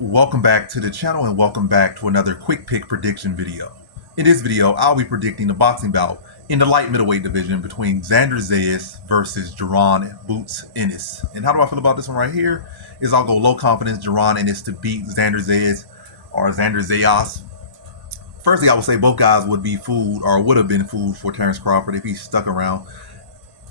Welcome back to the channel and welcome back to another quick pick prediction video. In this video, I'll be predicting the boxing bout in the light middleweight division between Xander Zayas versus Jaron Boots Ennis. And how do I feel about this one right here? Is I'll go low confidence Jaron Ennis to beat Xander Zayas or Xander Zayas. Firstly, I would say both guys would be food or would have been food for Terrence Crawford if he stuck around.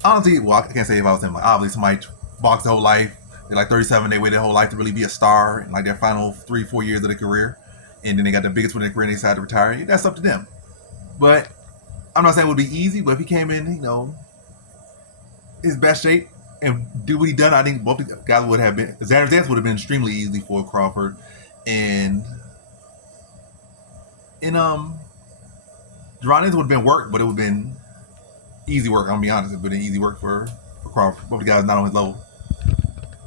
Honestly, well, I can't say if I was him. Like, obviously, somebody boxed their whole life. They're like 37. They waited their whole life to really be a star in like their final 3-4 years of their career. And then they got the biggest win of their career and they decided to retire. That's up to them. But I'm not saying it would be easy, but if he came in, his best shape and do what he done, I think both the guys would have been. Xander Zayas would have been extremely easy for Crawford. And Jaron Ennis would have been work, but it would have been easy work. I'm gonna be honest, it would have been easy work for Crawford. Both the guys not on his level.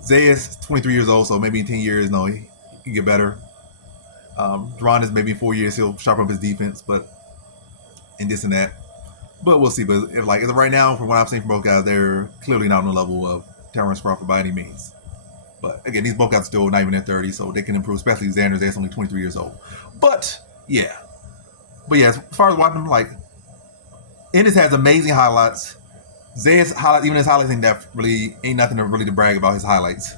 Zayas, 23 years old, so maybe in 10 years, he can get better. Jaron is maybe in 4 years he'll sharpen up his defense, but and this and that. But we'll see. But if right now, from what I've seen from both guys, they're clearly not on the level of Terrence Crawford by any means. But again, these both guys are still not even in their 30s, so they can improve. Especially Xander Zayas, only 23 years old. But yeah, as far as watching him, Ennis has amazing highlights. Zayas highlights, even his highlights ain't nothing to brag about his highlights.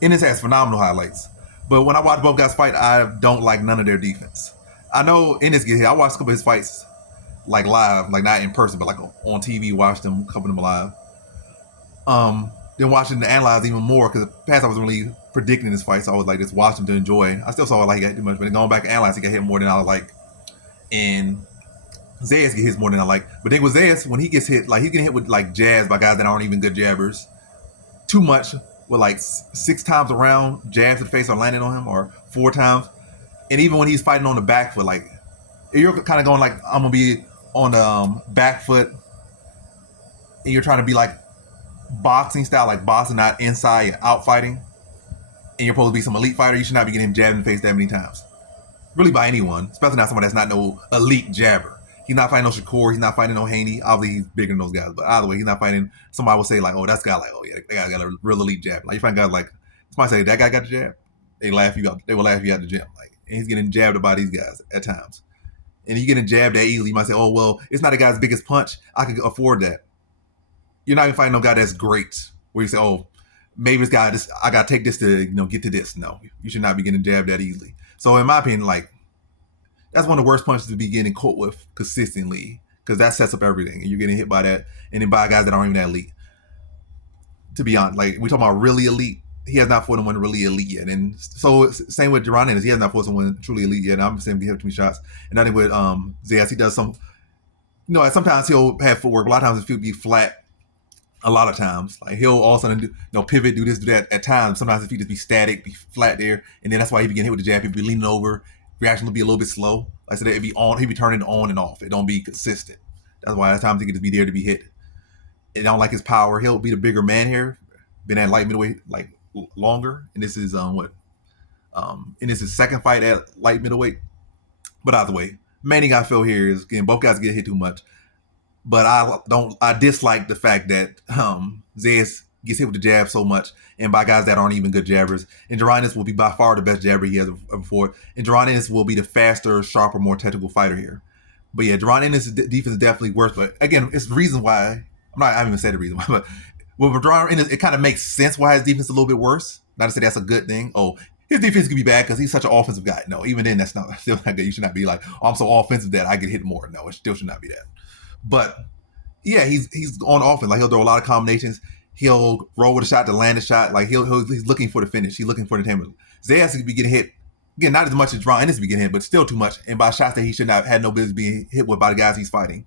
Ennis has phenomenal highlights. But when I watch both guys fight, I don't like none of their defense. I know Ennis get hit. I watched a couple of his fights live, not in person, but on TV, watched them, a couple of them live. Then watching the analyze even more, because the past I wasn't really predicting his fights, so I was just watch them to enjoy. I still saw he got too much, but going back and analyze, he got hit more than I like. And Zayas get hits more than I like. But then with Zayas, when he gets hit, he's getting hit with jabs by guys that aren't even good jabbers. Too much, with 6 times around, jabs to the face are landing on him, or 4 times. And even when he's fighting on the back foot, you're kind of going I'm gonna be on the back foot, and you're trying to be boxing style, boxing, not inside, out fighting, and you're supposed to be some elite fighter, you should not be getting jabbed in the face that many times. Really by anyone, especially not someone that's not no elite jabber. He's not fighting no Shakur. He's not fighting no Haney. Obviously, he's bigger than those guys. But either way, he's not fighting somebody would say oh, that's guy that guy got a real elite jab. You find guys somebody say that guy got the jab, they laugh you out. They will laugh you out the gym. And he's getting jabbed by these guys at times. And you getting jabbed that easily, you might say, oh well, it's not a guy's biggest punch. I can afford that. You're not even fighting no guy that's great. Where you say, oh, maybe this guy, I gotta take this to get to this. No, you should not be getting jabbed that easily. So in my opinion, that's one of the worst punches to be getting caught with consistently, because that sets up everything, and you're getting hit by that, and then by guys that aren't even that elite. To be honest, we talking about really elite, he has not fought someone really elite yet, and so same with Jaron Ennis, he has not fought someone truly elite yet. And I'm saying he hit too many shots, and I think with Zayas, he does some, sometimes he'll have footwork, a lot of times his feet be flat. A lot of times, he'll all of a sudden pivot, do this, do that. At times, sometimes his feet just be static, be flat there, and then that's why he be getting hit with the jab. He'll be leaning over, reaction will be a little bit slow. Like I said, it'd be on. He'd be turning on and off. It don't be consistent. That's why at times he can just be there to be hit. And I don't like his power. He'll be the bigger man here. Been at light middleweight longer, and this is and this is his second fight at light middleweight. But either way, main thing I feel here is again both guys get hit too much. But I dislike the fact that Zayas gets hit with the jab so much, and by guys that aren't even good jabbers. And Jaron Ennis will be by far the best jabber he has before. And Jaron Ennis will be the faster, sharper, more technical fighter here. But yeah, Jaron Ennis' defense is definitely worse. But again, it's the reason why. I haven't even said the reason why, but with Jaron Ennis, it kind of makes sense why his defense is a little bit worse. Not to say that's a good thing. Oh, his defense could be bad because he's such an offensive guy. No, even then, that's still not good. You should not be oh, I'm so offensive that I get hit more. No, it still should not be that. But yeah, he's on offense. He'll throw a lot of combinations. He'll roll with a shot to land a shot. He's looking for the finish. He's looking for the entertainment. Zayas could be getting hit. Again, not as much as Jaron Ennis be getting hit, but still too much. And by shots that he should not have had no business being hit with by the guys he's fighting.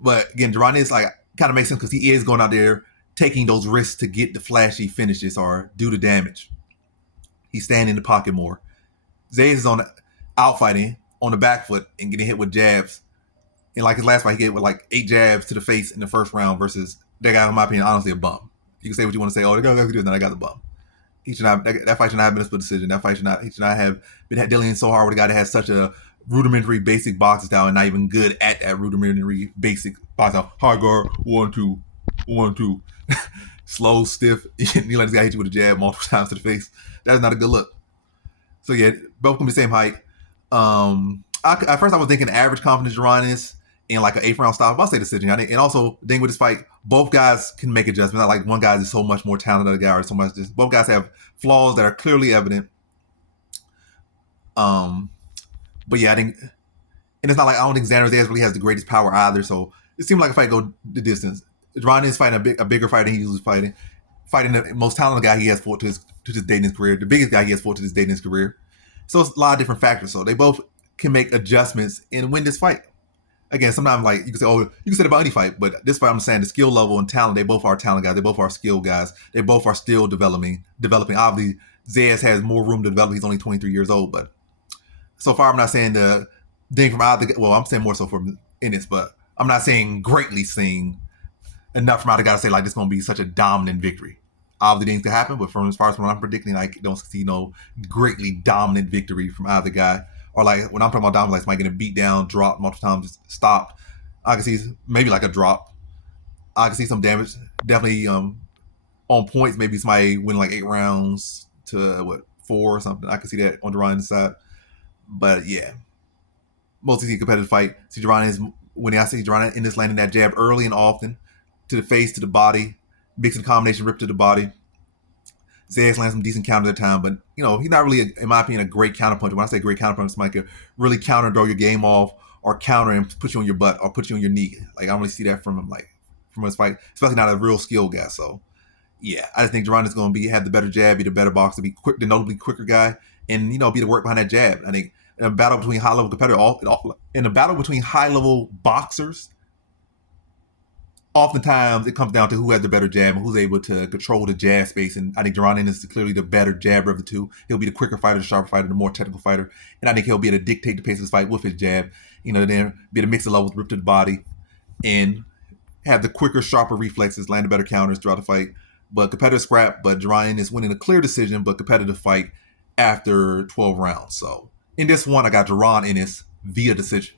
But again, Jaron Ennis kind of makes sense because he is going out there taking those risks to get the flashy finishes or do the damage. He's standing in the pocket more. Zayas is out fighting on the back foot and getting hit with jabs. And his last fight, he gave with 8 jabs to the face in the first round versus that guy, in my opinion, honestly, a bum. You can say what you want to say. Oh, the guy got to do this, and then I got the bum. He should not. That fight should not have been a split decision. That fight should not. He should not have been dealing so hard with a guy that has such a rudimentary, basic boxing style and not even good at that rudimentary, basic boxing style. High guard, 1, 2, 1, 2. Slow, stiff. You let this guy hit you with a jab multiple times to the face. That is not a good look. So yeah, both gonna be the same height. At first I was thinking average confidence Jaron Ennis in like an 8th round stop. I'll say decision. And also, the thing with this fight, both guys can make adjustments. Not like one guy is so much more talented than the other guy, or so much. Just both guys have flaws that are clearly evident. But yeah, I think, and it's not like I don't think Xander Zayas really has the greatest power either. So it seemed like a fight go the distance. Jaron is fighting a bigger fight than he usually fighting the most talented guy he has fought to this date in his career, the biggest guy he has fought to this date in his career. So it's a lot of different factors. So they both can make adjustments and win this fight. Again, sometimes like you can say, oh, you can say it about any fight, but this fight I'm saying the skill level and talent, they both are talent guys. They both are skill guys. They both are still developing. Obviously, Zayas has more room to develop. He's only 23 years old, but so far I'm not saying the thing from either. Well, I'm saying more so from Ennis, but I'm not saying greatly seeing enough from either guy to say like this is going to be such a dominant victory. Obviously, things could happen, but from as far as what I'm predicting, I don't see no greatly dominant victory from either guy. Or like when I'm talking about dominant, like somebody getting beat down, dropped multiple times, stopped. I can see maybe like a drop. I can see some damage. Definitely on points, maybe somebody winning like 8 rounds to 4 or something. I can see that on Jaron side. But yeah, mostly see a competitive fight. See Jaron is winning. I see Jaron in this landing that jab early and often to the face, to the body, mixing combination rip to the body. Zayas lands some decent counters at the time, but he's not really, in my opinion, a great counterpuncher. When I say great counterpuncher, somebody could really counter and throw your game off, or counter and put you on your butt, or put you on your knee. Like I don't really see that from him, like from his fight, especially not a real skill guy. So yeah, I just think Jaron is going to have the better jab, be the better boxer, be quick, the notably quicker guy, and be the work behind that jab. I think in a battle between high level competitors, in a battle between high level boxers, oftentimes it comes down to who has the better jab and who's able to control the jab space. And I think Jaron Ennis is clearly the better jabber of the two. He'll be the quicker fighter, the sharper fighter, the more technical fighter. And I think he'll be able to dictate the pace of this fight with his jab. Then be able to mix the levels, rip to the body, and have the quicker, sharper reflexes, land the better counters throughout the fight. But competitive scrap, but Jaron Ennis winning a clear decision, but competitive fight after 12 rounds. So in this one, I got Jaron Ennis via decision.